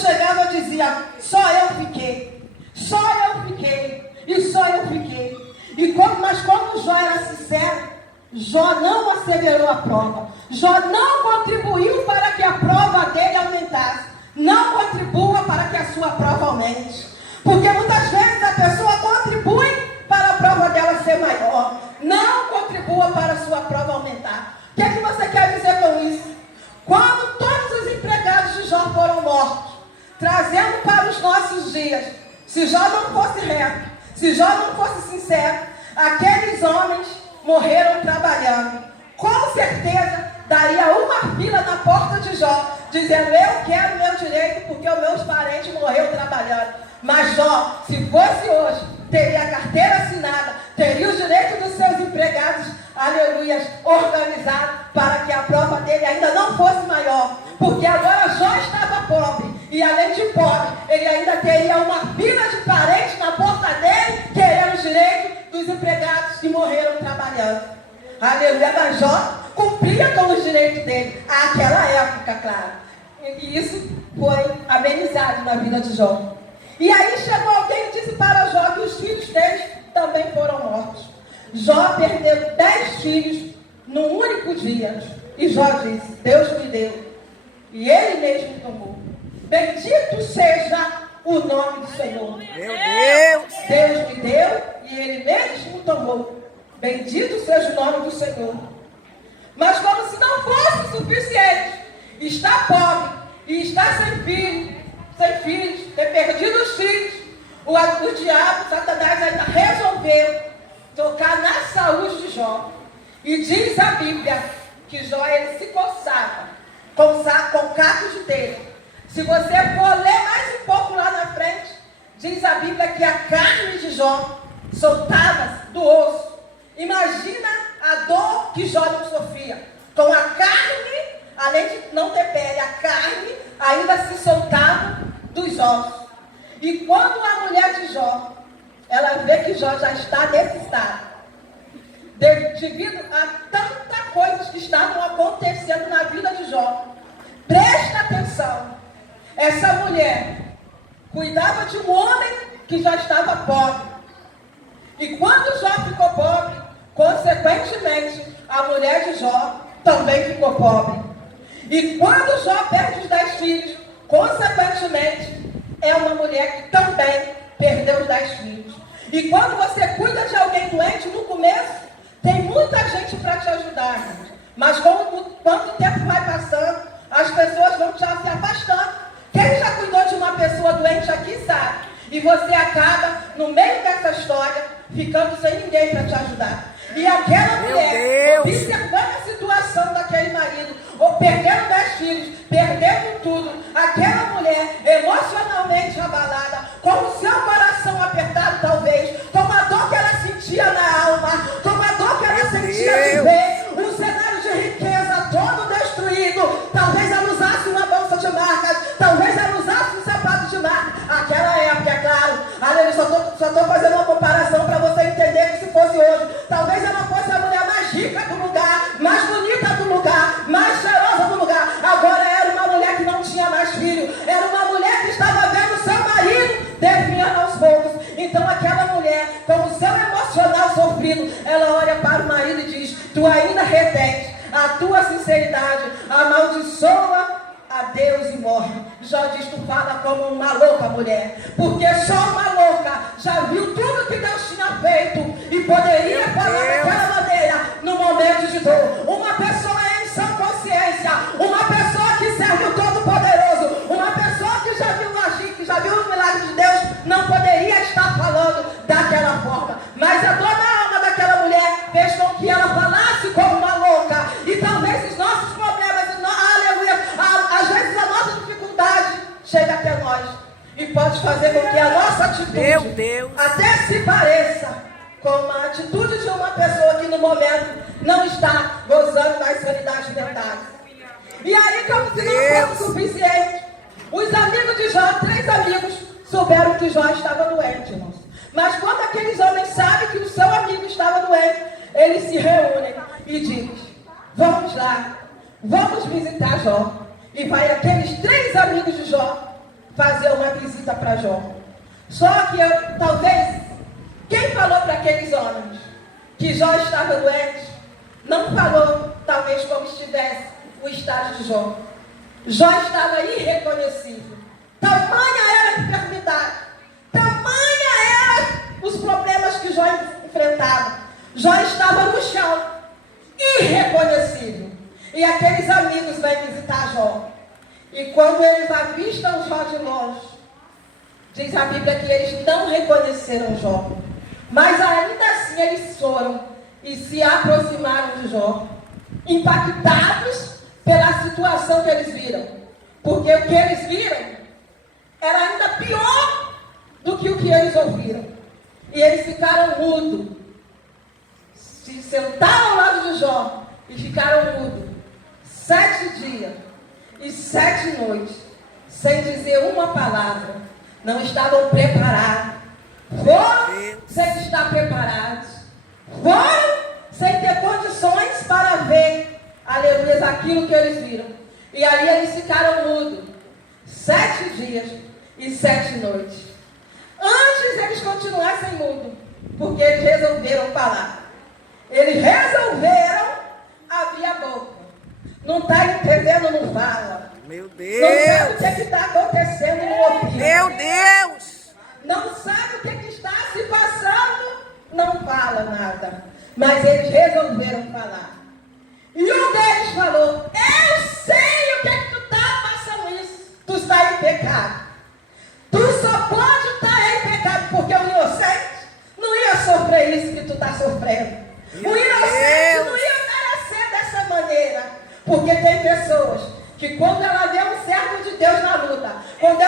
chegava dizia, só eu fiquei, e só eu fiquei. Mas como Jó era sincero, Jó não acelerou a prova. Jó não contribuiu para que a prova dele aumentasse. Não contribua para que a sua prova aumente. Porque muitas vezes a pessoa contribui para a prova dela ser maior. Não contribua para a sua prova aumentar. O que é que você quer dizer com isso? Quando todos os empregados de Jó foram mortos, trazendo para os nossos dias, se Jó não fosse reto, se Jó não fosse sincero, aqueles homens morreram trabalhando. Com certeza daria uma fila na porta de Jó, dizendo, eu quero meu direito porque os meus parentes morreram trabalhando. Mas Jó, se fosse hoje, teria a carteira assinada, teria o direito dos seus empregados, aleluias, organizado, para que a prova dele ainda não fosse maior. Porque agora Jó estava pobre, e além de pobre, ele ainda teria uma fila de parentes na porta dele, querendo o direito dos empregados que morreram trabalhando. Aleluia, mas Jó cumpria com os direitos dele, àquela época, claro. E isso foi amenizado na vida de Jó. E aí chegou alguém e disse para Jó que os filhos dele também foram mortos. Jó perdeu 10 filhos num único dia. E Jó disse, Deus me deu, e Ele mesmo tomou. Bendito seja o nome do Senhor. Meu Deus! Deus me deu, e Ele mesmo tomou. Bendito seja o nome do Senhor. Mas como se não fosse suficiente, está pobre e está sem filhos, ter perdido os filhos, o diabo, Satanás, ainda resolveu tocar na saúde de Jó. E diz a Bíblia que Jó ele se coçava com cacos de telha. Se você for ler mais um pouco lá na frente, diz a Bíblia que a carne de Jó soltava do osso. Imagina a dor que Jó não sofria. Com a carne, além de não ter pele, a carne ainda se soltava dos ossos. E quando a mulher de Jó, ela vê que Jó já está nesse estado, devido a tantas coisas que estavam acontecendo na vida de Jó, presta atenção, essa mulher cuidava de um homem que já estava pobre. E quando Jó ficou pobre, consequentemente, a mulher de Jó também ficou pobre. E quando Jó perde os 10 filhos, consequentemente, é uma mulher que também perdeu os 10 filhos. E quando você cuida de alguém doente, no começo, tem muita gente para te ajudar, gente. Mas quando o tempo vai passando, as pessoas vão já se afastando. Quem já cuidou de uma pessoa doente aqui sabe. E você acaba, no meio dessa história, ficando sem ninguém para te ajudar. E aquela mulher, observando a situação daquele marido, perdendo 10 filhos, perdendo tudo, aquela mulher emocionalmente abalada, com o seu coração apertado talvez, com a dor que ela sentia na alma, com a dor que ela sentia de ver um cenário de riqueza todo destruído. Talvez ela usasse uma bolsa de marcas, talvez ela usasse um sapato de marca. Aquela época, é claro, aleluia, só estou fazendo uma comparação para você entender que se fosse hoje, talvez ela fosse a mulher mais rica do lugar, mais bonita do lugar, mais cheirosa do lugar. Agora era uma mulher que não tinha mais filho, era uma mulher que estava vendo seu marido definhando aos poucos. Então aquela mulher, com o seu emocional sofrido, ela olha para o marido e diz, tu ainda retens a tua sinceridade, amaldiçoa a Deus e morre. Jó diz, tu fala como uma louca mulher, porque só uma louca já viu tudo que Deus tinha feito e poderia falar daquela maneira no momento de dor. Uma pessoa em sã consciência, uma pessoa que serve o Todo-Poderoso, uma pessoa que já viu o agir, que já viu o milagre de Deus, não poderia estar falando daquela forma. Mas a dor na alma daquela mulher fez com que ela falasse como uma louca. E talvez os nossos problemas, aleluia, às vezes a nossa dificuldade chega até nós e pode fazer com que a nossa atitude até se pareça com a atitude de uma pessoa que no momento não está gozando das sanidades mentais. E aí, como se não fosse suficiente, os amigos de Jó, 3 amigos, souberam que Jó estava doente, irmãos. Mas quando aqueles homens sabem que o seu amigo estava doente, eles se reúnem e dizem, vamos lá, vamos visitar Jó. E vai aqueles 3 amigos de Jó fazer uma visita para Jó. Só que talvez, quem falou para aqueles homens que Jó estava doente, não falou, talvez, como estivesse o estágio de Jó. Jó estava irreconhecível. Tamanha era a enfermidade, tamanha eram os problemas que Jó enfrentava. Jó estava no chão, irreconhecível. E aqueles amigos vêm visitar Jó. E quando eles avistam Jó de longe, diz a Bíblia que eles não reconheceram Jó. Mas ainda assim eles foram e se aproximaram de Jó, impactados pela situação que eles viram. Porque o que eles viram era ainda pior do que o que eles ouviram. E eles ficaram mudos. Se sentaram ao lado de Jó e ficaram mudos 7 dias e 7 noites, sem dizer uma palavra. Não estavam preparados. Foram sem estar preparados. Foram sem ter condições para ver, aleluia, aquilo que eles viram. E ali eles ficaram mudos 7 dias e 7 noites. Antes eles continuassem mudos, porque eles resolveram falar. Eles resolveram abrir a boca. Não está entendendo, não fala. Meu Não sabe o Deus! que está acontecendo no ouvido. Meu Deus! Não sabe o que está se passando, não fala nada. Mas eles resolveram falar. E um deles falou: eu sei o que tu está passando isso. Tu está em pecado. Tu só pode estar em pecado porque o inocente não ia sofrer isso que tu está sofrendo. Meu O inocente Deus! não ia merecer dessa maneira. Porque tem pessoas que quando ela vê um servo de Deus na luta, quando ela